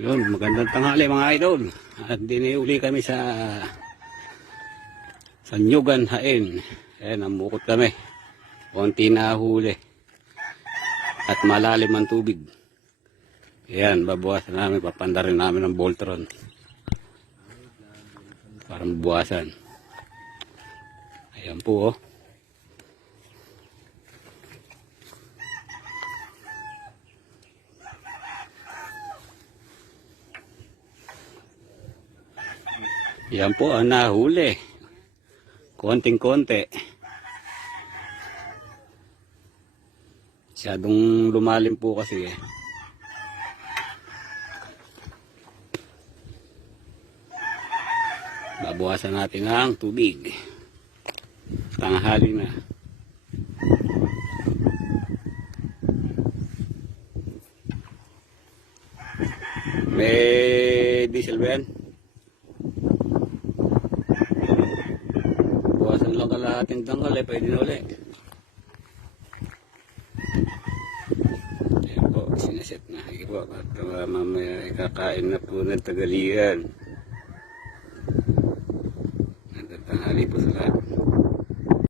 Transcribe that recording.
Yun, magandang tanghali mga idol. At diniuli kami sa Nyugan, Hain. Ayan, namukot kami. Konti na huli. At malalim ang tubig. Ayan, babawasan namin. Papanda rin namin ng Voltron. Para mabawasan. Ayan po oh. Yan po ang nahuli. Konting-konti. Masyadong lumalim po kasi eh. Babawasan natin ang tubig. Tanghali na. May diesel ba yan? Bawasan lang kalahating tanggal eh, pwede na ulit. Ayan po, sinaset na. Sige po, at mamaya ikakain na po ng tagalian. Nagtatanghali po sa lahat.